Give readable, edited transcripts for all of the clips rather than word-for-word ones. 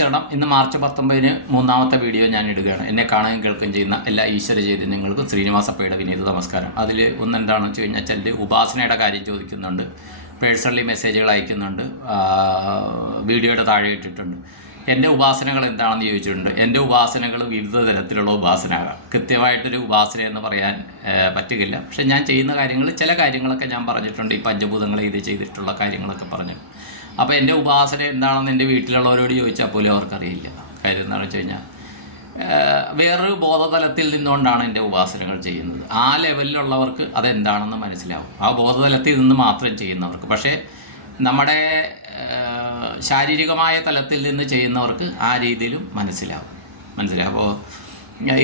ശരണം. ഇന്ന് മാർച്ച് 19 മൂന്നാമത്തെ വീഡിയോ ഞാൻ ഇടുകയാണ്. എന്നെ കാണുകയും കേൾക്കുകയും ചെയ്യുന്ന എല്ലാ ഈശ്വര ചൈതന്യങ്ങൾക്കും ശ്രീനിവാസപ്പയുടെ വിനീത നമസ്കാരം. അതിൽ എന്താണെന്ന് വെച്ച് കഴിഞ്ഞാൽ ചിലർ ഉപാസനയുടെ കാര്യം ചോദിക്കുന്നുണ്ട്, പേഴ്സണലി മെസ്സേജുകൾ അയക്കുന്നുണ്ട്, വീഡിയോയുടെ താഴെ ഇട്ടിട്ടുണ്ട്. എൻ്റെ ഉപാസനകൾ എന്താണെന്ന് ചോദിച്ചിട്ടുണ്ട്. എൻ്റെ ഉപാസനകൾ വിവിധ തരത്തിലുള്ള ഉപാസനകൾ, കൃത്യമായിട്ടൊരു ഉപാസന എന്ന് പറയാൻ പറ്റുകയില്ല. പക്ഷേ ഞാൻ ചെയ്യുന്ന കാര്യങ്ങൾ, ചില കാര്യങ്ങളൊക്കെ ഞാൻ പറഞ്ഞിട്ടുണ്ട്. ഈ പഞ്ചഭൂതങ്ങൾ ഇത് ചെയ്തിട്ടുള്ള കാര്യങ്ങളൊക്കെ പറഞ്ഞു. അപ്പോൾ എൻ്റെ ഉപാസന എന്താണെന്ന് എൻ്റെ വീട്ടിലുള്ളവരോട് ചോദിച്ചാൽ പോലും അവർക്കറിയില്ല. കാര്യം എന്താണെന്ന് വെച്ച് കഴിഞ്ഞാൽ വേറൊരു ബോധതലത്തിൽ നിന്നുകൊണ്ടാണ് എൻ്റെ ഉപാസനകൾ ചെയ്യുന്നത്. ആ ലെവലിലുള്ളവർക്ക് അതെന്താണെന്ന് മനസ്സിലാവും, ആ ബോധതലത്തിൽ നിന്ന് മാത്രം ചെയ്യുന്നവർക്ക്. പക്ഷേ നമ്മുടെ ശാരീരികമായ തലത്തിൽ നിന്ന് ചെയ്യുന്നവർക്ക് ആ രീതിയിലും മനസ്സിലാവും. അപ്പോൾ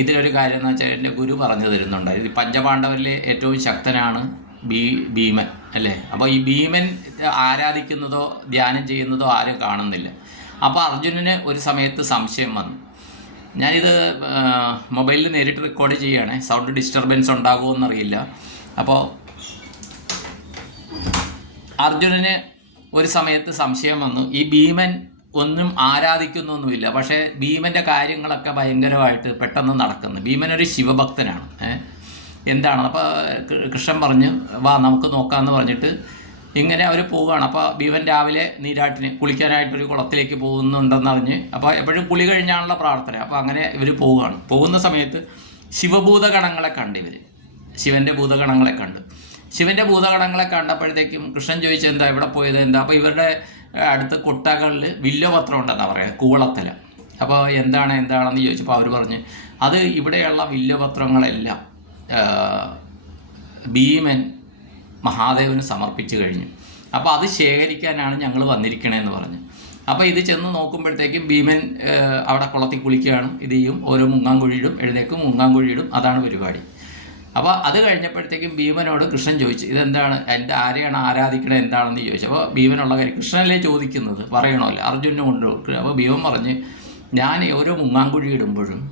ഇതിലൊരു കാര്യം എന്ന് വെച്ചാൽ എൻ്റെ ഗുരു പറഞ്ഞു തരുന്നുണ്ട്. ഇത് പഞ്ചപാണ്ഡവരിലെ ഏറ്റവും ശക്തനാണ് ഭീമൻ അല്ലേ. അപ്പോൾ ഈ ഭീമൻ ആരാധിക്കുന്നതോ ധ്യാനം ചെയ്യുന്നതോ ആരും കാണുന്നില്ല. അപ്പോൾ അർജുനന് ഒരു സമയത്ത് സംശയം വന്നു. ഞാനിത് മൊബൈലിൽ നേരിട്ട് റെക്കോർഡ് ചെയ്യുകയാണ്, സൗണ്ട് ഡിസ്റ്റർബൻസ് ഉണ്ടാകുമോ എന്നറിയില്ല. അപ്പോൾ അർജുനന് ഒരു സമയത്ത് സംശയം വന്നു. ഈ ഭീമൻ ഒന്നും ആരാധിക്കുന്നൊന്നുമില്ല, പക്ഷേ ഭീമൻ്റെ കാര്യങ്ങളൊക്കെ ഭയങ്കരമായിട്ട് പെട്ടെന്ന് നടക്കുന്നു. ഭീമൻ ഒരു ശിവഭക്തനാണ്. എന്താണ് അപ്പോൾ കൃഷ്ണൻ പറഞ്ഞു വാ നമുക്ക് നോക്കാമെന്ന് പറഞ്ഞിട്ട് ഇങ്ങനെ അവർ പോവുകയാണ്. അപ്പോൾ ഭീമൻ രാവിലെ നീരാട്ടിന് കുളിക്കാനായിട്ടൊരു കുളത്തിലേക്ക് പോകുന്നുണ്ടെന്നറിഞ്ഞ്, അപ്പോൾ എപ്പോഴും കുളി കഴിഞ്ഞാണുള്ള പ്രാർത്ഥന. അപ്പോൾ അങ്ങനെ ഇവർ പോവുകയാണ്. പോകുന്ന സമയത്ത് ശിവഭൂതഗണങ്ങളെ കണ്ട് ശിവൻ്റെ ഭൂതഗണങ്ങളെ കണ്ട്. ശിവൻ്റെ ഭൂതഗണങ്ങളെ കണ്ടപ്പോഴത്തേക്കും കൃഷ്ണൻ ചോദിച്ചത് എന്താ ഇവിടെ പോയത് എന്താ. അപ്പോൾ ഇവരുടെ അടുത്ത് കുട്ടകളിൽ വില്ലുപത്രം ഉണ്ടെന്നാണ് പറയുക, കൂളത്തല. അപ്പോൾ എന്താണെന്ന് ചോദിച്ചപ്പോൾ അവർ പറഞ്ഞ് അത് ഇവിടെയുള്ള വില്ലുപത്രങ്ങളെല്ലാം ഭീമൻ മഹാദേവന് സമർപ്പിച്ചു കഴിഞ്ഞു. അപ്പോൾ അത് ശേഖരിക്കാനാണ് ഞങ്ങൾ വന്നിരിക്കണതെന്ന് പറഞ്ഞു. അപ്പോൾ ഇത് ചെന്ന് നോക്കുമ്പോഴത്തേക്കും ഭീമൻ അവിടെ കുളത്തിൽ കുളിക്കുകയാണ്. ഇത് ചെയ്യും, ഓരോ മുങ്ങാങ്കുഴിയിടും, എഴുന്നേക്കും, മുങ്ങാങ്കുഴിയിടും, അതാണ് പരിപാടി. അപ്പോൾ അത് കഴിഞ്ഞപ്പോഴത്തേക്കും ഭീമനോട് കൃഷ്ണൻ ചോദിച്ചു ഇതെന്താണ്, ആരെയാണ് ആരാധിക്കണത് എന്താണെന്ന് ചോദിച്ചു. അപ്പോൾ ഭീമനുള്ള കാര്യം കൃഷ്ണനല്ലേ ചോദിക്കുന്നത്, പറയണമല്ലോ, അർജുനനെ കൊണ്ടുപോകും. അപ്പോൾ ഭീമൻ പറഞ്ഞ് ഞാൻ ഓരോ മുങ്ങാങ്കുഴി ഇടുമ്പോഴും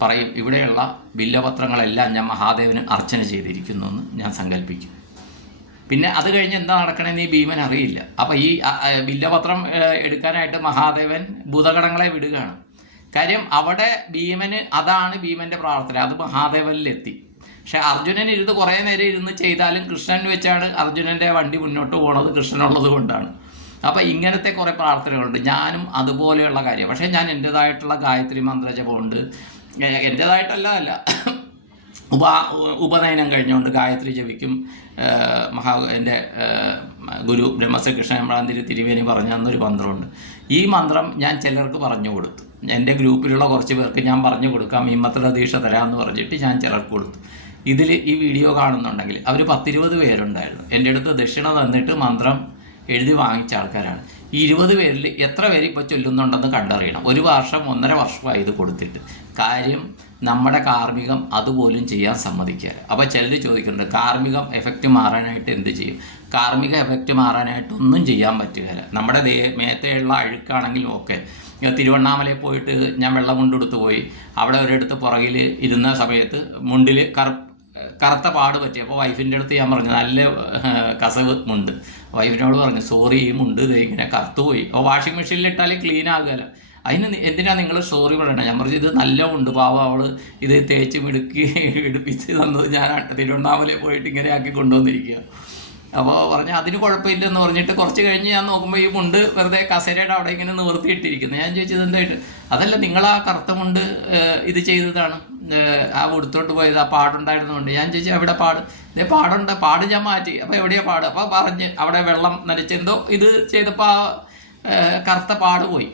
പറയും ഇവിടെയുള്ള ബില്ലപത്രങ്ങളെല്ലാം ഞാൻ മഹാദേവന് അർച്ചന ചെയ്തിരിക്കുന്നു എന്ന് ഞാൻ സങ്കല്പിക്കും. പിന്നെ അത് കഴിഞ്ഞ് എന്താ നടക്കണമെന്ന് ഈ ഭീമൻ അറിയില്ല. അപ്പോൾ ഈ ബില്ലപത്രം എടുക്കാനായിട്ട് മഹാദേവൻ ഭൂതഗണങ്ങളെ വിടുകയാണ്. കാര്യം അവിടെ ഭീമന് അതാണ് ഭീമൻ്റെ പ്രാർത്ഥന, അത് മഹാദേവനിലെത്തി. പക്ഷേ അർജുനൻ കുറേ നേരം ഇരുന്ന് ചെയ്താലും കൃഷ്ണൻ വെച്ചാണ് അർജുനൻ്റെ വണ്ടി മുന്നോട്ട് പോകുന്നത്, കൃഷ്ണനുള്ളത് കൊണ്ടാണ്. അപ്പോൾ ഇങ്ങനത്തെ കുറേ പ്രാർത്ഥനകളുണ്ട്. ഞാനും അതുപോലെയുള്ള കാര്യം. പക്ഷേ ഞാൻ എൻ്റേതായിട്ടുള്ള ഗായത്രി മന്ത്രജപമുണ്ട്, എൻ്റേതായിട്ടല്ല ഉപനയനം കഴിഞ്ഞുകൊണ്ട് ഗായത്രി ജപിക്കും. എൻ്റെ ഗുരു ബ്രഹ്മശ്രീ കൃഷ്ണമ്രാന്തിരി തിരുവേനി പറഞ്ഞ അന്നൊരു മന്ത്രമുണ്ട്. ഈ മന്ത്രം ഞാൻ ചിലർക്ക് പറഞ്ഞു കൊടുത്തു. എൻ്റെ ഗ്രൂപ്പിലുള്ള കുറച്ച് പേർക്ക് ഞാൻ പറഞ്ഞു കൊടുക്കാം, ഈ മന്ത്രദീക്ഷ തരാമെന്ന് പറഞ്ഞിട്ട് ഞാൻ ചിലർക്ക് കൊടുത്തു. ഇതിൽ ഈ വീഡിയോ കാണുന്നുണ്ടെങ്കിൽ അവർ 10-20 പേരുണ്ടായിരുന്നു. എൻ്റെ അടുത്ത് ദക്ഷിണ തന്നിട്ട് മന്ത്രം എഴുതി വാങ്ങിച്ച ആൾക്കാരാണ്. ഈ 20 പേരിൽ എത്ര പേര് ഇപ്പോൾ ചൊല്ലുന്നുണ്ടെന്ന് കണ്ടറിയണം. 1 വർഷം 1.5 വർഷമായി ഇത് കൊടുത്തിട്ട്. കാര്യം നമ്മുടെ കാർമ്മികം അതുപോലും ചെയ്യാൻ സമ്മതിക്കാറ്. അപ്പോൾ ചിലർ ചോദിക്കുന്നുണ്ട് കാർമ്മികം എഫക്റ്റ് മാറാനായിട്ട് എന്ത് ചെയ്യും. കാർമ്മിക എഫക്റ്റ് മാറാനായിട്ട് ഒന്നും ചെയ്യാൻ പറ്റുകയില്ല. നമ്മുടെ മേത്തേയുള്ള അഴുക്കാണെങ്കിലും ഓക്കെ. തിരുവണ്ണാമലയിൽ പോയിട്ട് ഞാൻ വെള്ളം കൊണ്ടെടുത്ത് പോയി, അവിടെ ഒരിടത്ത് പുറകിൽ ഇരുന്ന സമയത്ത് മുണ്ടിൽ കറുത്ത പാട് പറ്റി. അപ്പോൾ വൈഫിൻ്റെ അടുത്ത് ഞാൻ പറഞ്ഞു നല്ല കസവ് മുണ്ട്. വൈഫിനോട് പറഞ്ഞു സോറി ഈ മുണ്ട് ഇങ്ങനെ കറുത്തുപോയി. അപ്പോൾ വാഷിംഗ് മെഷീനിലിട്ടാൽ ക്ലീൻ ആകുകയല്ലോ, അതിന് എന്തിനാണ് നിങ്ങൾ സോറി പറയണത്. ഞാൻ പറഞ്ഞു ഇത് നല്ല ഉണ്ട് പാവം, അവൾ ഇത് തേച്ച് മിടുക്കി എടുപ്പിച്ച് തന്നത് ഞാൻ തിരുവണ്ണാമലയിൽ പോയിട്ട് ഇങ്ങനെ ആക്കി കൊണ്ടുവന്നിരിക്കുക. അപ്പോൾ പറഞ്ഞു അതിന് കുഴപ്പമില്ലെന്ന് പറഞ്ഞിട്ട് കുറച്ച് കഴിഞ്ഞ് ഞാൻ നോക്കുമ്പോൾ ഈ മുണ്ട് വെറുതെ കസേരയുടെ അവിടെ ഇങ്ങനെ നിവർത്തിയിട്ടിരിക്കുന്നു. ഞാൻ ചോദിച്ചത് എന്തായിട്ട്. അതല്ല നിങ്ങൾ ആ കറുത്ത മുണ്ട് ഇത് ചെയ്തതാണ്, ആ ഉടുത്തോട്ട് പോയത്, ആ പാടുണ്ടായിരുന്നുകൊണ്ട്. ഞാൻ ചോദിച്ചു എവിടെ പാട്. ഇതേ പാടുണ്ട്, പാട് ഞാൻ മാറ്റി. അപ്പോൾ എവിടെയാണ് പാട്. അപ്പോൾ പറഞ്ഞ് അവിടെ വെള്ളം നനച്ചെന്തോ ഇത് ചെയ്തപ്പോൾ ആ കറുത്ത പാട് പോയി.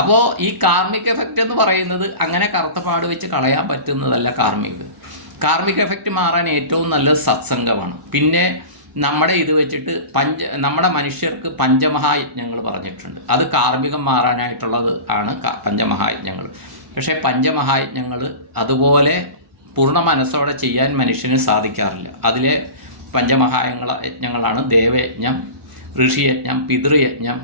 അപ്പോൾ ഈ കാർമിക് എഫക്റ്റ് എന്ന് പറയുന്നത് അങ്ങനെ കറുത്ത പാട് വെച്ച് കളയാൻ പറ്റുന്നതല്ല. കാർമിക് എഫക്റ്റ് മാറാൻ ഏറ്റവും നല്ലത് സത്സംഗമാണ്. പിന്നെ നമ്മുടെ ഇത് വെച്ചിട്ട് നമ്മുടെ മനുഷ്യർക്ക് പഞ്ചമഹായജ്ഞങ്ങൾ പറഞ്ഞിട്ടുണ്ട്. അത് കാർമികം മാറാനായിട്ടുള്ളത് ആണ് പഞ്ചമഹായജ്ഞങ്ങൾ. പക്ഷേ പഞ്ചമഹായജ്ഞങ്ങൾ അതുപോലെ പൂർണ്ണ മനസ്സോടെ ചെയ്യാൻ മനുഷ്യന് സാധിക്കാറില്ല. അതിലെ പഞ്ചമഹായജ്ഞങ്ങളാണ് ദേവയജ്ഞം, ഋഷിയജ്ഞം, പിതൃയജ്ഞം,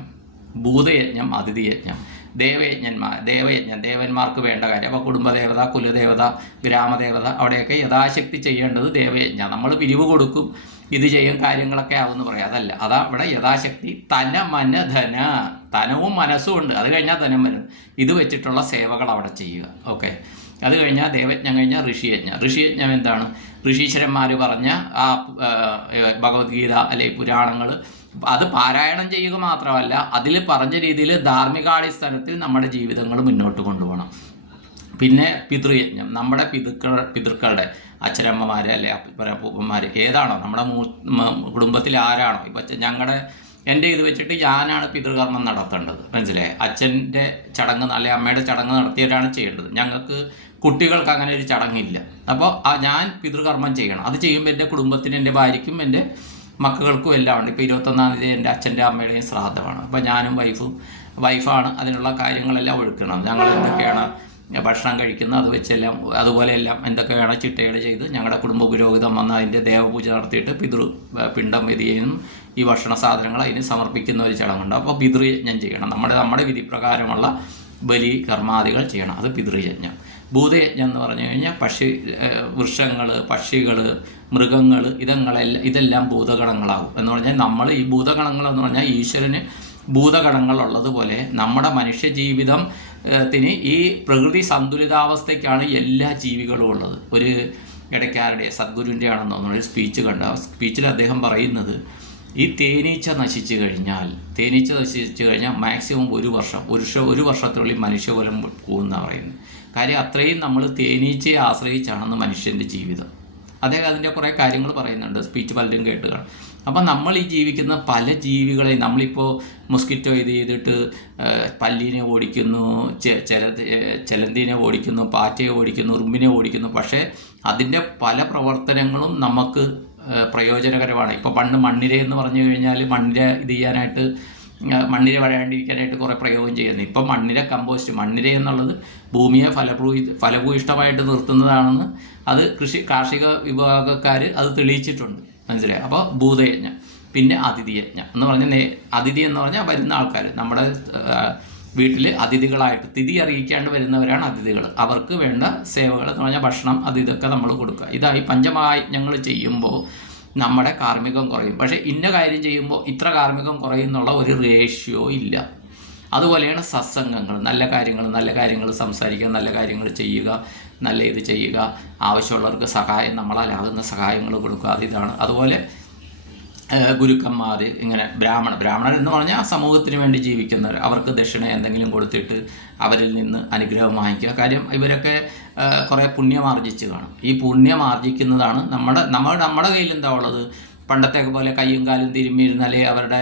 ഭൂതയജ്ഞം, അതിഥിയജ്ഞം. ദേവയജ്ഞം ദേവന്മാർക്ക് വേണ്ട കാര്യം. അപ്പോൾ കുടുംബദേവത, കുലദേവത, ഗ്രാമദേവത അവിടെയൊക്കെ യഥാശക്തി ചെയ്യേണ്ടത് ദേവയജ്ഞം. നമ്മൾ പിരിവ് കൊടുക്കും, ഇത് ചെയ്യാൻ കാര്യങ്ങളൊക്കെ ആവുമെന്ന് പറയാം. അതല്ല, അതാ ഇവിടെ യഥാശക്തി തന മന ധന തനവും മനസ്സും ഉണ്ട്, അത് കഴിഞ്ഞാൽ ധനം വരും. ഇത് വെച്ചിട്ടുള്ള സേവകൾ അവിടെ ചെയ്യുക. ഓക്കെ, അത് കഴിഞ്ഞാൽ ദേവയജ്ഞം കഴിഞ്ഞാൽ ഋഷിയജ്ഞം. ഋഷിയജ്ഞം എന്താണ്? ഋഷീശ്വരന്മാർ പറഞ്ഞ ആ ഭഗവത്ഗീത അല്ലെങ്കിൽ പുരാണങ്ങൾ അത് പാരായണം ചെയ്യുക മാത്രമല്ല, അതിൽ പറഞ്ഞ രീതിയിൽ ധാർമ്മികാടിസ്ഥാനത്തിൽ നമ്മുടെ ജീവിതങ്ങൾ മുന്നോട്ട് കൊണ്ടുപോകണം. പിന്നെ പിതൃയജ്ഞം, നമ്മുടെ പിതൃക്കളുടെ അച്ഛനമ്മമാർ അല്ലെ അപ്പൂപ്പന്മാർ ഏതാണോ നമ്മുടെ കുടുംബത്തിൽ ആരാണോ, ഇപ്പം എൻ്റെ ഇത് വെച്ചിട്ട് ഞാനാണ് പിതൃകർമ്മം നടത്തേണ്ടത്, മനസ്സിലായി? അച്ഛൻ്റെ ചടങ്ങ് അല്ലെ അമ്മയുടെ ചടങ്ങ് നടത്തിയിട്ടാണ് ചെയ്യേണ്ടത്. ഞങ്ങൾക്ക് കുട്ടികൾക്ക് അങ്ങനെ ഒരു ചടങ്ങില്ല. അപ്പോൾ ഞാൻ പിതൃകർമ്മം ചെയ്യണം. അത് ചെയ്യുമ്പോൾ എൻ്റെ കുടുംബത്തിന്, എൻ്റെ ഭാര്യയ്ക്കും എൻ്റെ മക്കൾക്കും എല്ലാം ഉണ്ട്. ഇപ്പോൾ 21-ാം തീയതി എൻ്റെ അച്ഛൻ്റെ അമ്മയുടെയും ശ്രാദ്ധമാണ്. അപ്പോൾ ഞാനും വൈഫാണ് അതിനുള്ള കാര്യങ്ങളെല്ലാം ഒഴുക്കണം. ഞങ്ങൾ എന്തൊക്കെയാണ് ഭക്ഷണം കഴിക്കുന്നത് അത് വെച്ചെല്ലാം അതുപോലെ എല്ലാം എന്തൊക്കെയാണ് ചിട്ടയുടെ ചെയ്ത് ഞങ്ങളുടെ കുടുംബ പുരോഹിതം വന്ന് അതിൻ്റെ ദേവപൂജ നടത്തിയിട്ട് പിണ്ടം വിധിയും ഈ ഭക്ഷണ സാധനങ്ങൾ അതിന് സമർപ്പിക്കുന്ന ഒരു ചടങ്ങുണ്ട്. അപ്പോൾ പിതൃയജ്ഞം ചെയ്യണം. നമ്മുടെ വിധിപ്രകാരമുള്ള ബലി കർമാദികൾ ചെയ്യണം. അത് പിതൃയജ്ഞം. ഭൂതയജ്ഞം എന്ന് പറഞ്ഞു കഴിഞ്ഞാൽ വൃക്ഷങ്ങൾ, പക്ഷികൾ, മൃഗങ്ങൾ ഇതെല്ലാം ഭൂതഗണങ്ങളാകും. എന്ന് പറഞ്ഞാൽ നമ്മൾ ഈ ഭൂതഗണങ്ങൾ എന്ന് പറഞ്ഞാൽ ഈശ്വരന് ഭൂതഗണങ്ങളുള്ളതുപോലെ നമ്മുടെ മനുഷ്യ ജീവിതത്തിന് ഈ പ്രകൃതി സന്തുലിതാവസ്ഥയ്ക്കാണ് എല്ലാ ജീവികളും ഉള്ളത്. ഒരു ഇടയ്ക്കാരുടെ സദ്ഗുരുവിൻ്റെ ആണെന്ന് തോന്നുന്നു ഒരു സ്പീച്ച് കണ്ട. ആ സ്പീച്ചിൽ അദ്ദേഹം പറയുന്നത്, ഈ തേനീച്ച നശിച്ചു കഴിഞ്ഞാൽ മാക്സിമം ഒരു വർഷത്തിനുള്ളിൽ മനുഷ്യകുലം പോകുമെന്നാണ് പറയുന്നത്. കാര്യം അത്രയും നമ്മൾ തേനീച്ചയെ ആശ്രയിച്ചാണെന്ന് മനുഷ്യൻ്റെ ജീവിതം. അദ്ദേഹം അതിൻ്റെ കുറേ കാര്യങ്ങൾ പറയുന്നുണ്ട്, സ്പീച്ച് പലരും കേട്ട് കാണും. അപ്പം നമ്മൾ ഈ ജീവിക്കുന്ന പല ജീവികളെ നമ്മളിപ്പോൾ മൊസ്കിറ്റോ ഇത് ചെയ്തിട്ട് പല്ലീനെ ഓടിക്കുന്നു, ചെലന്തിനെ ഓടിക്കുന്നു, പാറ്റയെ ഓടിക്കുന്നു, ഉറുമ്പിനെ ഓടിക്കുന്നു. പക്ഷേ അതിൻ്റെ പല പ്രവർത്തനങ്ങളും നമുക്ക് പ്രയോജനകരമാണ്. ഇപ്പോൾ പണ്ട് മണ്ണിര എന്ന് പറഞ്ഞു കഴിഞ്ഞാൽ മണ്ണിര ഇത് ചെയ്യാനായിട്ട്, മണ്ണിര വഴയാണ്ടിരിക്കാനായിട്ട് കുറേ പ്രയോഗം ചെയ്യുന്നു. ഇപ്പം മണ്ണിര കമ്പോസ്റ്റ്, മണ്ണിര എന്നുള്ളത് ഭൂമിയെ ഫലഭൂയിഷ്ടമായിട്ട് നിർത്തുന്നതാണെന്ന് അത് കാർഷിക വിഭാഗക്കാർ അത് തെളിയിച്ചിട്ടുണ്ട്, മനസ്സിലായി? അപ്പോൾ ഭൂതയജ്ഞം. പിന്നെ അതിഥിയജ്ഞം എന്ന് പറഞ്ഞാൽ അതിഥി എന്ന് പറഞ്ഞാൽ വരുന്ന ആൾക്കാർ, നമ്മുടെ വീട്ടിൽ അതിഥികളായിട്ട് തിഥി അറിയിക്കാണ്ട് വരുന്നവരാണ് അതിഥികൾ. അവർക്ക് വേണ്ട സേവകൾ എന്ന് പറഞ്ഞാൽ ഭക്ഷണം ഇതൊക്കെ നമ്മൾ കൊടുക്കുക. ഇതായി പഞ്ചമഹായജ്ഞങ്ങൾ ചെയ്യുമ്പോൾ നമ്മുടെ കാർമ്മികം കുറയും. പക്ഷേ ഇന്ന കാര്യം ചെയ്യുമ്പോൾ ഇത്ര കാർമ്മികം കുറയുന്നുള്ള ഒരു റേഷ്യോ ഇല്ല. അതുപോലെയാണ് സത്സംഗങ്ങൾ, നല്ല കാര്യങ്ങൾ സംസാരിക്കുക, നല്ല കാര്യങ്ങൾ ചെയ്യുക, നല്ല ഇത് ചെയ്യുക, ആവശ്യമുള്ളവർക്ക് സഹായം, നമ്മളാലാകുന്ന സഹായങ്ങൾ കൊടുക്കുക, ഇതാണ്. അതുപോലെ ഗുരുക്കന്മാർ, ഇങ്ങനെ ബ്രാഹ്മണർ എന്ന് പറഞ്ഞാൽ സമൂഹത്തിന് വേണ്ടി ജീവിക്കുന്നവർ, അവർക്ക് ദക്ഷിണ എന്തെങ്കിലും കൊടുത്തിട്ട് അവരിൽ നിന്ന് അനുഗ്രഹം വാങ്ങിക്കുക. കാര്യം ഇവരൊക്കെ കുറേ പുണ്യമാർജിച്ച് കാണും. ഈ പുണ്യമാർജിക്കുന്നതാണ് നമ്മുടെ കയ്യിൽ എന്താ ഉള്ളത്? പണ്ടത്തേക്ക് പോലെ കയ്യും കാലും തിരുമ്മിയിരുന്നാലേ അവരുടെ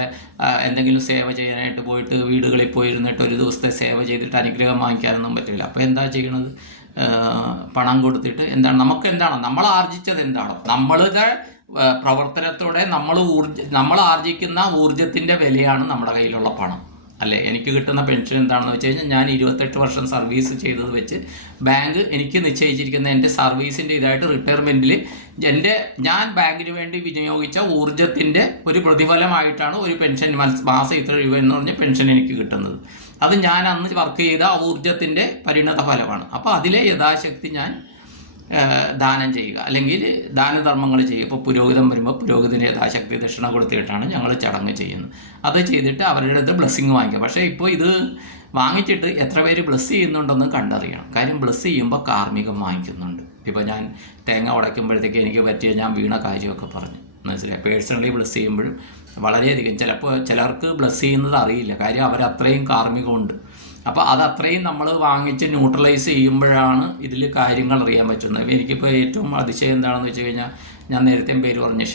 എന്തെങ്കിലും സേവ ചെയ്യാനായിട്ട് പോയിട്ട് വീടുകളിൽ പോയിരുന്നിട്ട് ഒരു ദിവസത്തെ സേവ ചെയ്തിട്ട് അനുഗ്രഹം വാങ്ങിക്കാനൊന്നും പറ്റില്ല. അപ്പോൾ എന്താ ചെയ്യണത്? പണം കൊടുത്തിട്ട് എന്താണ് നമ്മൾ ആർജിച്ചത് എന്താണോ, നമ്മളുടെ പ്രവർത്തനത്തോടെ നമ്മൾ ആർജിക്കുന്ന ഊർജത്തിൻ്റെ വിലയാണ് നമ്മുടെ കയ്യിലുള്ള പണം, അല്ലേ? എനിക്ക് കിട്ടുന്ന പെൻഷൻ എന്താണെന്ന് വെച്ച് കഴിഞ്ഞാൽ ഞാൻ 28 വർഷം സർവീസ് ചെയ്തത് വെച്ച് ബാങ്ക് എനിക്ക് നിശ്ചയിച്ചിരിക്കുന്ന എൻ്റെ സർവീസിൻ്റെ ഇതായിട്ട് റിട്ടയർമെൻറ്റിൽ ഞാൻ ബാങ്കിന് വേണ്ടി വിനിയോഗിച്ച ഊർജത്തിൻ്റെ ഒരു പ്രതിഫലമായിട്ടാണ് ഒരു പെൻഷൻ മാസം ഇത്ര രൂപ എന്ന് പറഞ്ഞ പെൻഷൻ എനിക്ക് കിട്ടുന്നത്. അത് ഞാൻ അന്ന് വർക്ക് ചെയ്ത ഊർജത്തിൻ്റെ പരിണത ഫലമാണ്. അപ്പോൾ അതിലെ യഥാശക്തി ഞാൻ ദാനം ചെയ്യുക, അല്ലെങ്കിൽ ദാനധർമ്മങ്ങൾ ചെയ്യുക. ഇപ്പോൾ പുരോഹിതം വരുമ്പോൾ പുരോഹിതന് യഥാശക്തി ദക്ഷിണ കൊടുത്തിട്ടാണ് ഞങ്ങൾ ചടങ്ങ് ചെയ്യുന്നത്. അത് ചെയ്തിട്ട് അവരുടെ അടുത്ത് ബ്ലെസ്സിങ് വാങ്ങിക്കുക. പക്ഷേ ഇപ്പോൾ ഇത് വാങ്ങിച്ചിട്ട് എത്ര പേര് ബ്ലെസ് ചെയ്യുന്നുണ്ടെന്ന് കണ്ടറിയണം. കാര്യം ബ്ലെസ് ചെയ്യുമ്പോൾ കാർമ്മികം വാങ്ങിക്കുന്നുണ്ട്. ഇപ്പോൾ ഞാൻ തേങ്ങ ഉടയ്ക്കുമ്പോഴത്തേക്ക് എനിക്ക് പറ്റിയ ഞാൻ വീണ കാര്യമൊക്കെ പറഞ്ഞു, മനസ്സിലായി? പേഴ്സണലി ബ്ലെസ് ചെയ്യുമ്പോഴും വളരെയധികം ചിലർക്ക് ബ്ലെസ് ചെയ്യുന്നത് അറിയില്ല. കാര്യം അവരത്രയും കാർമ്മികമുണ്ട്. അപ്പോൾ അതത്രയും നമ്മൾ വാങ്ങിച്ച് ന്യൂട്രലൈസ് ചെയ്യുമ്പോഴാണ് ഇതിൽ കാര്യങ്ങൾ അറിയാൻ പറ്റുന്നത്. എനിക്കിപ്പോൾ ഏറ്റവും അതിശയം എന്താണെന്ന് വെച്ച് കഴിഞ്ഞാൽ, ഞാൻ നേരത്തെ പേര് പറഞ്ഞ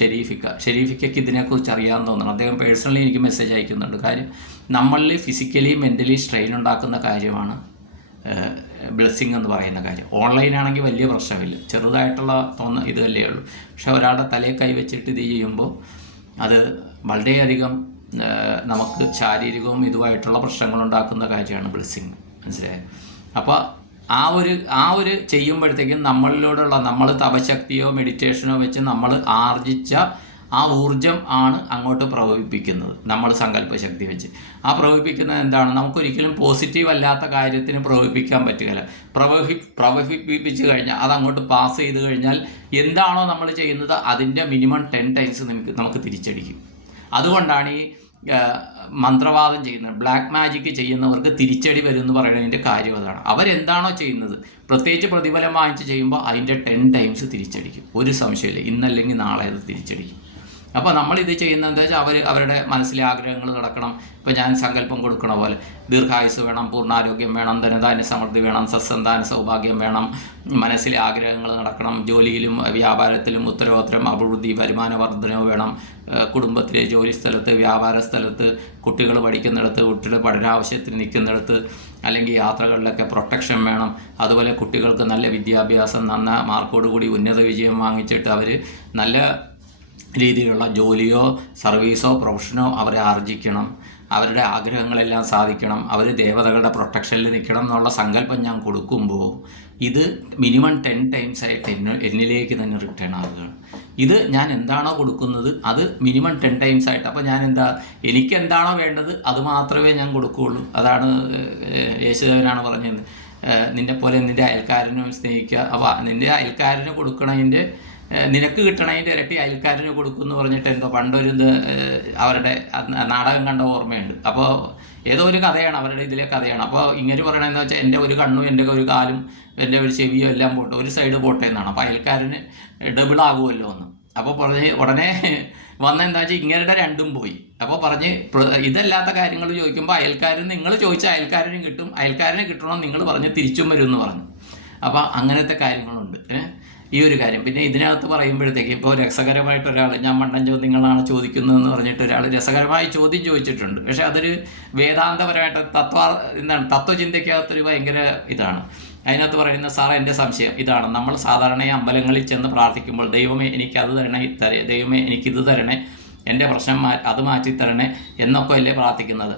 ഷെരീഫിക്കയ്ക്ക് ഇതിനെക്കുറിച്ച് അറിയാമെന്ന് തോന്നണം. അദ്ദേഹം പേഴ്സണലി എനിക്ക് മെസ്സേജ് അയക്കുന്നുണ്ട്. കാര്യം നമ്മളിൽ ഫിസിക്കലി മെൻ്റലി സ്ട്രെയിൻ ഉണ്ടാക്കുന്ന കാര്യമാണ് ബ്ലെസ്സിങ് എന്ന് പറയുന്ന കാര്യം. ഓൺലൈനാണെങ്കിൽ വലിയ പ്രശ്നമില്ല, ചെറുതായിട്ടുള്ള ഇതല്ലേ ഉള്ളൂ. പക്ഷെ ഒരാളുടെ തലയിൽ കൈവച്ചിട്ട് ഇത് ചെയ്യുമ്പോൾ അത് വളരെയധികം നമുക്ക് ശാരീരികവും ഇതുമായിട്ടുള്ള പ്രശ്നങ്ങളുണ്ടാക്കുന്ന കാര്യമാണ് ബ്ലെസ്സിങ്, മനസ്സിലായത്? അപ്പോൾ ആ ഒരു ചെയ്യുമ്പോഴത്തേക്കും നമ്മൾ തപശക്തിയോ മെഡിറ്റേഷനോ വെച്ച് നമ്മൾ ആർജിച്ച ആ ഊർജം ആണ് അങ്ങോട്ട് പ്രവഹിപ്പിക്കുന്നത്. നമ്മൾ സങ്കല്പശക്തി വെച്ച് പ്രവഹിപ്പിക്കുന്നത് എന്താണ്? നമുക്കൊരിക്കലും പോസിറ്റീവ് അല്ലാത്ത കാര്യത്തിന് പ്രവഹിപ്പിക്കാൻ പറ്റുകയില്ല. പ്രവഹിപ്പിച്ച് കഴിഞ്ഞാൽ അതങ്ങോട്ട് പാസ് ചെയ്ത് കഴിഞ്ഞാൽ എന്താണോ നമ്മൾ ചെയ്യുന്നത് അതിൻ്റെ മിനിമം 10 ടൈംസ് നമുക്ക് തിരിച്ചടിക്കും. അതുകൊണ്ടാണ് മന്ത്രവാദം ചെയ്യുന്നത്, ബ്ലാക്ക് മാജിക്ക് ചെയ്യുന്നവർക്ക് തിരിച്ചടി വരും എന്ന് പറയുന്നതിൻ്റെ കാര്യം അതാണ്. അവരെന്താണോ ചെയ്യുന്നത്, പ്രത്യേകിച്ച് പ്രതിഫലം വാങ്ങിച്ച് ചെയ്യുമ്പോൾ അതിൻ്റെ 10 ടൈംസ് തിരിച്ചടിക്കും, ഒരു സംശയമില്ല. ഇന്നല്ലെങ്കിൽ നാളെ അത് തിരിച്ചടിക്കും. അപ്പോൾ നമ്മളിത് ചെയ്യുന്നത് എന്താ വെച്ചാൽ അവരുടെ മനസ്സിലെ ആഗ്രഹങ്ങൾ നടക്കണം. ഇപ്പോൾ ഞാൻ സങ്കല്പം കൊടുക്കണ പോലെ ദീർഘായുസ് വേണം, പൂർണ്ണാരോഗ്യം വേണം, ധനധാന്യ സമൃദ്ധി വേണം, സത്സന്താന സൗഭാഗ്യം വേണം, മനസ്സിലെ ആഗ്രഹങ്ങൾ നടക്കണം, ജോലിയിലും വ്യാപാരത്തിലും ഉത്തരവാദിത്തം, അഭിവൃദ്ധി, വരുമാന വർധനവ് വേണം, കുടുംബത്തിലെ ജോലി സ്ഥലത്ത്, വ്യാപാര സ്ഥലത്ത്, കുട്ടികൾ പഠിക്കുന്നിടത്ത്, കുട്ടികളുടെ പഠനാവശ്യത്തിന് നിൽക്കുന്നിടത്ത്, അല്ലെങ്കിൽ യാത്രകളിലൊക്കെ പ്രൊട്ടക്ഷൻ വേണം. അതുപോലെ കുട്ടികൾക്ക് നല്ല വിദ്യാഭ്യാസം, നന്ന മാർക്കോടുകൂടി ഉന്നത വിജയം വാങ്ങിച്ചിട്ട് അവർ നല്ല രീതിയിലുള്ള ജോലിയോ സർവീസോ പ്രൊഫഷനോ അവരെ ആർജിക്കണം, അവരുടെ ആഗ്രഹങ്ങളെല്ലാം സാധിക്കണം, അവർ ദേവതകളുടെ പ്രൊട്ടക്ഷനിൽ നിൽക്കണം എന്നുള്ള സങ്കല്പം ഞാൻ കൊടുക്കുമ്പോൾ ഇത് മിനിമം 10 ടൈംസ് ആയിട്ട് എന്നിലേക്ക് തന്നെ റിട്ടേൺ ആവുകയാണ്. ഇത് ഞാൻ എന്താണോ കൊടുക്കുന്നത് അത് മിനിമം 10 ടൈംസ് ആയിട്ട്. അപ്പോൾ ഞാൻ എനിക്ക് എന്താണോ വേണ്ടത് അത് മാത്രമേ ഞാൻ കൊടുക്കുകയുള്ളൂ. അതാണ് യേശുദേവനാണ് പറഞ്ഞത്, നിന്നെപ്പോലെ നിൻ്റെ അയൽക്കാരനും സ്നേഹിക്കുക. അപ്പോൾ നിൻ്റെ അയൽക്കാരന് കൊടുക്കണതിൻ്റെ, നിനക്ക് കിട്ടണതിൻ്റെ ഇരട്ടി അയൽക്കാരന് കൊടുക്കുമെന്ന് പറഞ്ഞിട്ട് എന്തോ പണ്ടൊരു അവരുടെ നാടകം കണ്ട ഓർമ്മയുണ്ട്. അപ്പോൾ ഏതോ ഒരു കഥയാണ്, അവരുടെ ഇതിലെ കഥയാണ്. അപ്പോൾ ഇങ്ങനെ പറയണതെന്ന് വെച്ചാൽ എൻ്റെ ഒരു കണ്ണും എൻ്റെ ഒരു കാലും എൻ്റെ ഒരു ചെവിയോ എല്ലാം പോട്ടെ, ഒരു സൈഡ് പോട്ടെ എന്നാണ്. അപ്പോൾ അയൽക്കാരന് ഡബിൾ ആകുമല്ലോ എന്ന്. അപ്പോൾ പറഞ്ഞ് ഉടനെ വന്നെന്താ വെച്ചാൽ ഇങ്ങരുടെ രണ്ടും പോയി. അപ്പോൾ പറഞ്ഞ് ഇതല്ലാത്ത കാര്യങ്ങൾ ചോദിക്കുമ്പോൾ അയൽക്കാരൻ, നിങ്ങൾ ചോദിച്ച അയൽക്കാരനും കിട്ടും, അയൽക്കാരന് കിട്ടണം നിങ്ങൾ പറഞ്ഞ് തിരിച്ചും വരും എന്ന് പറഞ്ഞു. അപ്പോൾ അങ്ങനത്തെ കാര്യങ്ങളുണ്ട് ഈ ഒരു കാര്യം. പിന്നെ ഇതിനകത്ത് പറയുമ്പോഴത്തേക്ക് ഇപ്പോൾ രസകരമായിട്ട് ഒരാൾ, ഞാൻ മണ്ടൻ ചോദ്യങ്ങളാണ് ചോദിക്കുന്നതെന്ന് പറഞ്ഞിട്ട് ഒരാൾ രസകരമായി ചോദ്യം ചോദിച്ചിട്ടുണ്ട്. പക്ഷേ അതൊരു വേദാന്തപരമായിട്ട് തത്വചിന്തയ്ക്കകത്തൊരു ഭയങ്കര ഇതാണ്. അതിനകത്ത് പറയുന്ന, സാർ എൻ്റെ സംശയം ഇതാണ്, നമ്മൾ സാധാരണ അമ്പലങ്ങളിൽ ചെന്ന് പ്രാർത്ഥിക്കുമ്പോൾ ദൈവമേ എനിക്കത് തരണേ, ദൈവമേ എനിക്കിത് തരണേ, എൻ്റെ പ്രശ്നം അത് മാറ്റിത്തരണേ എന്നൊക്കെ അല്ലേ പ്രാർത്ഥിക്കുന്നത്.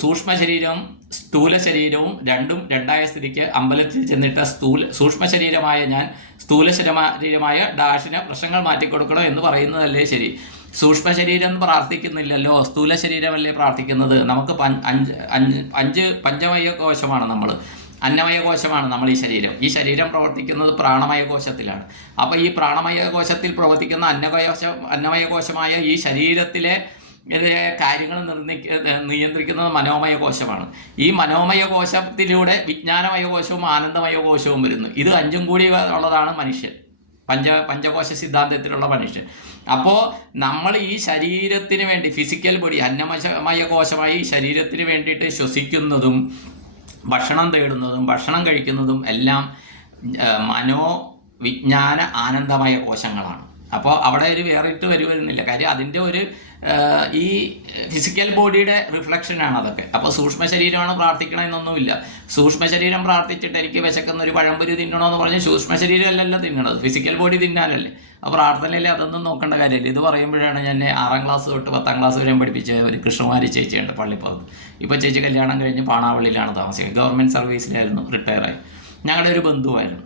സൂക്ഷ്മ ശരീരവും സ്ഥൂല ശരീരവും രണ്ടായ സ്ഥിതിക്ക് അമ്പലത്തിൽ ചെന്നിട്ട് സൂക്ഷ്മ ശരീരമായ ഞാൻ സ്ഥൂല ശരീരമായ ഡാഷിന് പ്രശ്നങ്ങൾ മാറ്റിക്കൊടുക്കണം എന്ന് പറയുന്നതല്ലേ ശരി? സൂക്ഷ്മ ശരീരം പ്രാർത്ഥിക്കുന്നില്ലല്ലോ, സ്ഥൂല ശരീരമല്ലേ പ്രാർത്ഥിക്കുന്നത്. നമുക്ക് 5 പഞ്ചമയ കോശമാണ്, നമ്മൾ അന്നമയ കോശമാണ് നമ്മൾ ഈ ശരീരം പ്രവർത്തിക്കുന്നത് പ്രാണമയ കോശത്തിലാണ്. അപ്പോൾ ഈ പ്രാണമയ കോശത്തിൽ പ്രവർത്തിക്കുന്ന അന്നമയ കോശമായ ഈ ശരീരത്തിലെ കാര്യങ്ങൾ നിയന്ത്രിക്കുന്നത് മനോമയ കോശമാണ്. ഈ മനോമയ കോശത്തിലൂടെ വിജ്ഞാനമയ കോശവും ആനന്ദമയ കോശവും വരുന്നു. ഇത് 5ഉം കൂടി ഉള്ളതാണ് മനുഷ്യൻ, പഞ്ചകോശ സിദ്ധാന്തത്തിലുള്ള മനുഷ്യൻ. അപ്പോൾ നമ്മൾ ഈ ശരീരത്തിന് വേണ്ടി ഫിസിക്കൽ ബോഡി, അന്നമയ കോശമായി ഈ ശരീരത്തിന് വേണ്ടിയിട്ട് ശ്വസിക്കുന്നതും ഭക്ഷണം തേടുന്നതും ഭക്ഷണം കഴിക്കുന്നതും എല്ലാം മനോവിജ്ഞാന ആനന്ദമയ കോശങ്ങളാണ്. അപ്പോൾ അവിടെ ഒരു വേറിട്ട് വരുന്നില്ല കാര്യം, അതിൻ്റെ ഒരു ഈ ഫിസിക്കൽ ബോഡിയുടെ റിഫ്ലക്ഷനാണ് അതൊക്കെ. അപ്പോൾ സൂക്ഷ്മ ശരീരമാണ് പ്രാർത്ഥിക്കണമെന്നൊന്നുമില്ല. സൂക്ഷ്മ ശരീരം പ്രാർത്ഥിച്ചിട്ട് എനിക്ക് വിശക്കുന്ന ഒരു പഴംപൊരി തിന്നണമെന്ന് പറഞ്ഞ് സൂക്ഷ്മ ശരീരമല്ലല്ലോ തിന്നണത്, ഫിസിക്കൽ ബോഡി തിന്നാനല്ലേ. അപ്പോൾ പ്രാർത്ഥനയിൽ അതൊന്നും നോക്കേണ്ട കാര്യമില്ല. ഇത് പറയുമ്പോഴാണ് ഞാൻ 6ാം ക്ലാസ് തൊട്ട് 10ാം ക്ലാസ് വരെയും പഠിപ്പിച്ച ഒരു കൃഷ്ണകുമാരി ചേച്ചിയുണ്ട് പള്ളിപ്പുറത്ത്. ഇപ്പോൾ ചേച്ചി കല്യാണം കഴിഞ്ഞ് പാണാവള്ളിയിലാണ് താമസിക്കുന്നത്. ഗവൺമെൻറ് സർവീസിലായിരുന്നു, റിട്ടയറായി. ഞങ്ങളുടെ ഒരു ബന്ധുവായിരുന്നു.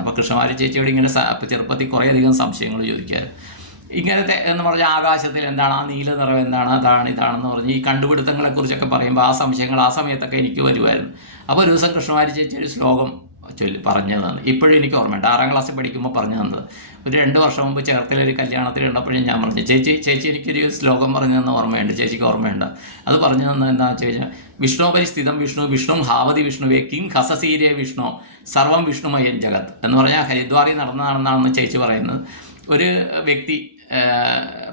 അപ്പോൾ കൃഷ്ണകുമാരി ചേച്ചിയോട് ഇങ്ങനെ ചെറുപ്പത്തിൽ കുറേയധികം സംശയങ്ങൾ ചോദിക്കാറ്. ഇങ്ങനത്തെ എന്ന് പറഞ്ഞാൽ ആകാശത്തിൽ എന്താണ്, ആ നീല നിറം എന്താണ്, ഇതാണെന്ന് പറഞ്ഞ് ഈ കണ്ടുപിടുത്തങ്ങളെക്കുറിച്ചൊക്കെ പറയുമ്പോൾ ആ സംശയങ്ങൾ ആ സമയത്തൊക്കെ എനിക്ക് വരുമായിരുന്നു. അപ്പോൾ ഒരു ദിവസം കൃഷ്ണകുമാരി ചേച്ചി ഒരു ശ്ലോകം പറഞ്ഞു തന്നത് ഇപ്പോഴും എനിക്ക് ഓർമ്മയുണ്ട്. 6ാം ക്ലാസ്സിൽ പഠിക്കുമ്പോൾ പറഞ്ഞു തന്നത്. ഒരു 2 വർഷം മുമ്പ് ചേർത്തലൊരു കല്യാണത്തിൽ ഉണ്ടപ്പോഴും ഞാൻ പറഞ്ഞു, ചേച്ചി എനിക്കൊരു ശ്ലോകം പറഞ്ഞു തന്ന ഓർമ്മയുണ്ട്, ചേച്ചിക്ക് ഓർമ്മയുണ്ട്. അത് പറഞ്ഞു തന്നത് എന്താണെന്ന് വെച്ച് കഴിഞ്ഞാൽ, വിഷ്ണോപരി സ്ഥിതം വിഷ്ണു വിഷ്ണു ഹാവതി വിഷ്ണുവേ കിങ് ഹസസീരേ വിഷ്ണു സർവം വിഷ്ണുമയൻ ജഗത് എന്ന് പറഞ്ഞാൽ ഹരിദ്വാറിൽ നടന്നതാണെന്നാണെന്ന് ചേച്ചി പറയുന്നത്. ഒരു വ്യക്തി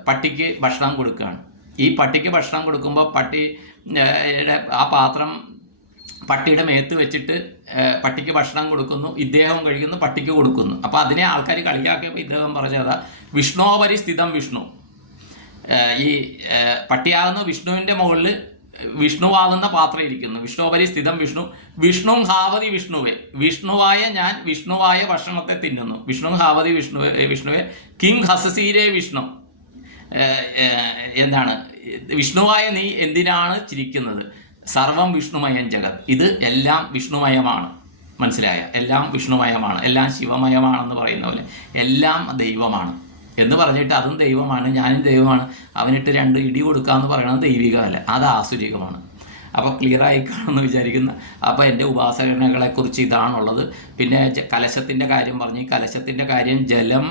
പട്ടിക്ക് ഭക്ഷണം കൊടുക്കുകയാണ്. ഈ പട്ടിക്ക് ഭക്ഷണം കൊടുക്കുമ്പോൾ പട്ടിയുടെ ആ പാത്രം പട്ടിയുടെ മേത്ത് വെച്ചിട്ട് പട്ടിക്ക് ഭക്ഷണം കൊടുക്കുന്നു, ഇദ്ദേഹം കഴിക്കുന്നു, പട്ടിക്ക് കൊടുക്കുന്നു. അപ്പോൾ അതിനെ ആൾക്കാർ കളിയാക്കിയപ്പോൾ ഇദ്ദേഹം പറഞ്ഞതാ വിഷ്ണോപരി സ്ഥിതം വിഷ്ണു. ഈ പട്ടിയാകുന്ന വിഷ്ണുവിൻ്റെ മുകളിൽ വിഷ്ണുവാകുന്ന പാത്രം ഇരിക്കുന്നു. വിഷ്ണോപരി സ്ഥിതം വിഷ്ണു വിഷ്ണു ഹാവതി വിഷ്ണുവേ, വിഷ്ണുവായ ഞാൻ വിഷ്ണുവായ ഭക്ഷണത്തെ തിന്നുന്നു. വിഷ്ണു ഹാവതി വിഷ്ണുവേ കിങ് ഹസസീരേ വിഷ്ണു, എന്താണ് വിഷ്ണുവായ നീ എന്തിനാണ് ചിരിക്കുന്നത്? സർവം വിഷ്ണുമയൻ ജഗത്, ഇത് എല്ലാം വിഷ്ണുമയമാണ്. മനസ്സിലായ? എല്ലാം വിഷ്ണുമയമാണ്, എല്ലാം ശിവമയമാണെന്ന് പറയുന്ന പോലെ എല്ലാം ദൈവമാണ് എന്ന് പറഞ്ഞിട്ട് അതും ദൈവമാണ്, ഞാനും ദൈവമാണ്, അവനിട്ട് 2 ഇടി കൊടുക്കാമെന്ന് പറയുന്നത് ദൈവികമല്ല, അത് ആസുരികമാണ്. അപ്പോൾ ക്ലിയറായി കാണുമെന്ന് വിചാരിക്കുന്ന. അപ്പോൾ എൻ്റെ ഉപാസനകളെക്കുറിച്ച് ഇതാണുള്ളത്. പിന്നെ കലശത്തിൻ്റെ കാര്യം പറഞ്ഞു. കലശത്തിൻ്റെ കാര്യം ജലം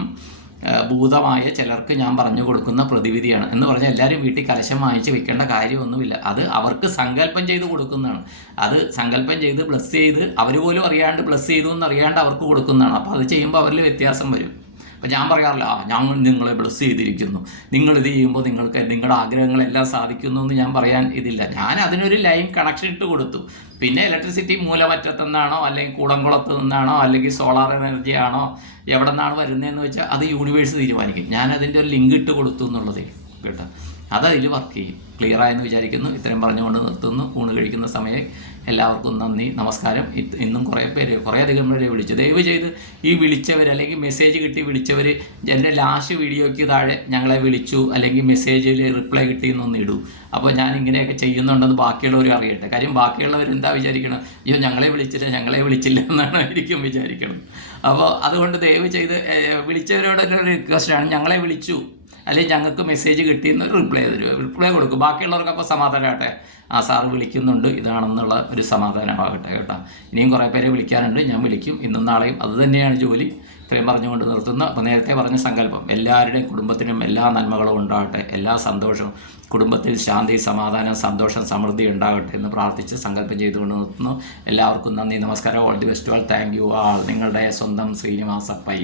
ഭൂതമായ ചിലർക്ക് ഞാൻ പറഞ്ഞു കൊടുക്കുന്ന പ്രതിവിധിയാണ്. എന്ന് പറഞ്ഞാൽ എല്ലാവരും വീട്ടിൽ കലശം വാങ്ങിച്ച് വെക്കേണ്ട കാര്യമൊന്നുമില്ല. അത് അവർക്ക് സങ്കല്പം ചെയ്ത് കൊടുക്കുന്നതാണ്. അത് സങ്കല്പം ചെയ്ത് ബ്ലസ് ചെയ്ത് അവർ പോലും അറിയാണ്ട് ബ്ലസ് ചെയ്തു എന്നറിയാണ്ട് അവർക്ക് കൊടുക്കുന്നതാണ്. അപ്പോൾ അത് ചെയ്യുമ്പോൾ അവരിൽ വ്യത്യാസം വരും. അപ്പോൾ ഞാൻ പറയാറില്ല ഞങ്ങൾ നിങ്ങളെ ബ്ലസ് ചെയ്തിരിക്കുന്നു, നിങ്ങളിത് ചെയ്യുമ്പോൾ നിങ്ങൾക്ക് നിങ്ങളുടെ ആഗ്രഹങ്ങളെല്ലാം സാധിക്കുന്നു എന്ന് ഞാൻ പറയാൻ ഇതില്ല. ഞാൻ അതിനൊരു ലൈൻ കണക്ഷൻ ഇട്ട് കൊടുത്തു. പിന്നെ ഇലക്ട്രിസിറ്റി മൂലമറ്റത്തു നിന്നാണോ അല്ലെങ്കിൽ കൂടംകുളത്ത് നിന്നാണോ അല്ലെങ്കിൽ സോളാർ എനർജി ആണോ എവിടെ നിന്നാണ് വരുന്നതെന്ന് വെച്ചാൽ അത് യൂണിവേഴ്സ് തീരുമാനിക്കും. ഞാൻ അതിൻ്റെ ഒരു ലിങ്ക് ഇട്ട് കൊടുത്തു എന്നുള്ളതേ കേട്ടോ. അതതിൽ വർക്ക് ചെയ്യും. ക്ലിയറായെന്ന് വിചാരിക്കുന്നു. ഇത്രയും പറഞ്ഞുകൊണ്ട് നിർത്തുന്നു. ഊണ് കഴിക്കുന്ന സമയം എല്ലാവർക്കും നന്ദി, നമസ്കാരം. ഇന്നും കുറേയധികം പേരെ വിളിച്ചു. ദയവ് ചെയ്ത് ഈ വിളിച്ചവർ അല്ലെങ്കിൽ മെസ്സേജ് കിട്ടി വിളിച്ചവർ എൻ്റെ ലാസ്റ്റ് വീഡിയോയ്ക്ക് താഴെ ഞങ്ങളെ വിളിച്ചു അല്ലെങ്കിൽ മെസ്സേജിൽ റിപ്ലൈ കിട്ടിയെന്നൊന്ന് ഇടൂ. അപ്പോൾ ഞാൻ ഇങ്ങനെയൊക്കെ ചെയ്യുന്നുണ്ടെന്ന് ബാക്കിയുള്ളവർ അറിയട്ടെ. കാര്യം ബാക്കിയുള്ളവർ എന്താ വിചാരിക്കണം, അയ്യോ ഞങ്ങളെ വിളിച്ചില്ല എന്നാണ് ആയിരിക്കും വിചാരിക്കണം. അപ്പോൾ അതുകൊണ്ട് ദയവ് ചെയ്ത് വിളിച്ചവരോടൊരു റിക്വസ്റ്റാണ്, ഞങ്ങളെ വിളിച്ചു അല്ലെങ്കിൽ ഞങ്ങൾക്ക് മെസ്സേജ് കിട്ടിയെന്ന് റിപ്ലൈ കൊടുക്കും. ബാക്കിയുള്ളവർക്ക് അപ്പോൾ സമാധാനമാകട്ടെ, ആ സാറ് വിളിക്കുന്നുണ്ട് ഇതാണെന്നുള്ള ഒരു സമാധാനമാകട്ടെ കേട്ടോ. ഇനിയും കുറേ പേരെ വിളിക്കാനുണ്ട്, ഞാൻ വിളിക്കും. ഇന്നും നാളെയും അത് തന്നെയാണ് ജോലി. ഇത്രയും പറഞ്ഞുകൊണ്ട് നിർത്തുന്നു. അപ്പോൾ നേരത്തെ പറഞ്ഞ സങ്കല്പം എല്ലാവരുടെയും കുടുംബത്തിനും എല്ലാ നന്മകളും ഉണ്ടാകട്ടെ, എല്ലാ സന്തോഷവും, കുടുംബത്തിൽ ശാന്തി, സമാധാനം, സന്തോഷം, സമൃദ്ധി ഉണ്ടാകട്ടെ എന്ന് പ്രാർത്ഥിച്ച് സങ്കല്പം ചെയ്തുകൊണ്ട് നിർത്തുന്നു. എല്ലാവർക്കും നന്ദി, നമസ്കാരം. All the best, all thank you all. നിങ്ങളുടെ സ്വന്തം ശ്രീനിവാസ പൈ.